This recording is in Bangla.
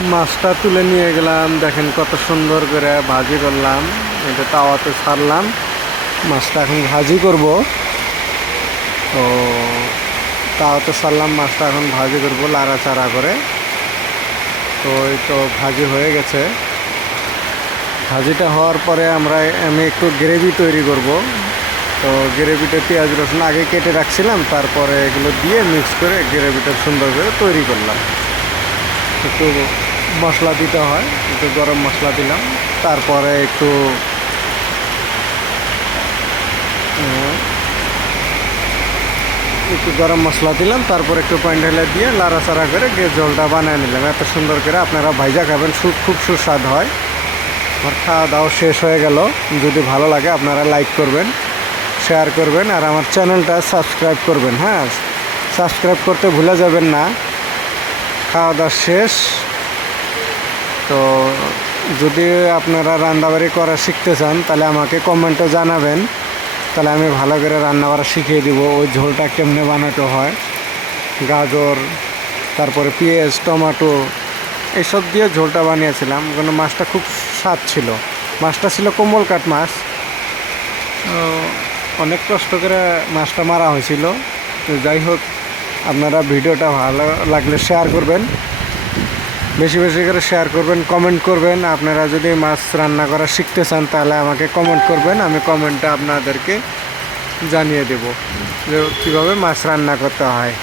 মাছটা তুলে নিয়ে গেলাম, দেখেন কত সুন্দর করে ভাজি করলাম। এটা তাওয়াতে ছাড়লাম, মাছটা এখন ভাজি করব। তো তাওয়াতে ছাড়লাম, মাছটা এখন ভাজি করব লাড়াচাড়া করে। তো এই তো ভাজি হয়ে গেছে। ভাজিটা হওয়ার পরে আমি একটু গ্রেভি তৈরি করব। তো গ্রেভিটা পেঁয়াজ রসুন আগে কেটে রাখছিলাম, তারপরে এগুলো দিয়ে মিক্স করে গ্রেভিটা সুন্দর করে তৈরি করলাম। একটু মশলা দিতে হয়, একটু গরম মশলা দিলাম, তারপরে একটু গরম মশলা দিলাম, তারপর একটু পানি ঢেলে দিয়ে লাড়াচাড়া করে ঝোলটা বানিয়ে নিলাম। এত সুন্দর করে আপনারা ভাইজা খাবেন, খুব সুস্বাদ হয়। আমার খাওয়া দাওয়া শেষ হয়ে গেল। যদি ভালো লাগে আপনারা লাইক করবেন, শেয়ার করবেন, আর আমার চ্যানেলটা সাবস্ক্রাইব করবেন। হ্যাঁ, সাবস্ক্রাইব করতে ভুলে যাবেন না। খাওয়া দাওয়া শেষ। তো যদি আপনারা রান্নাবাড়ি করা শিখতে চান তাহলে আমাকে কমেন্টে জানাবেন, তাহলে আমি ভালো করে রান্না করা শিখিয়ে দিব। ওই ঝোলটা কেমনে বানাতে হয়, গাজর, তারপরে পেঁয়াজ, টমেটো এইসব দিয়ে ঝোলটা বানিয়েছিলাম। কিন্তু মাছটা খুব স্বাদ ছিল। মাছটা ছিল কম্বল কাট মাছ। অনেক কষ্ট করে মাছটা মারা হয়েছিল। তো যাই হোক, আপনারা ভিডিওটা ভালো লাগলে শেয়ার করবেন, বেশি বেশি করে শেয়ার করবেন, কমেন্ট করবেন। আপনারা যদি মাছ রান্না করা শিখতে চান তাহলে আমাকে কমেন্ট করবেন, আমি কমেন্টে আপনাদেরকে জানিয়ে দেব যে কীভাবে মাছ রান্না করতে হয়।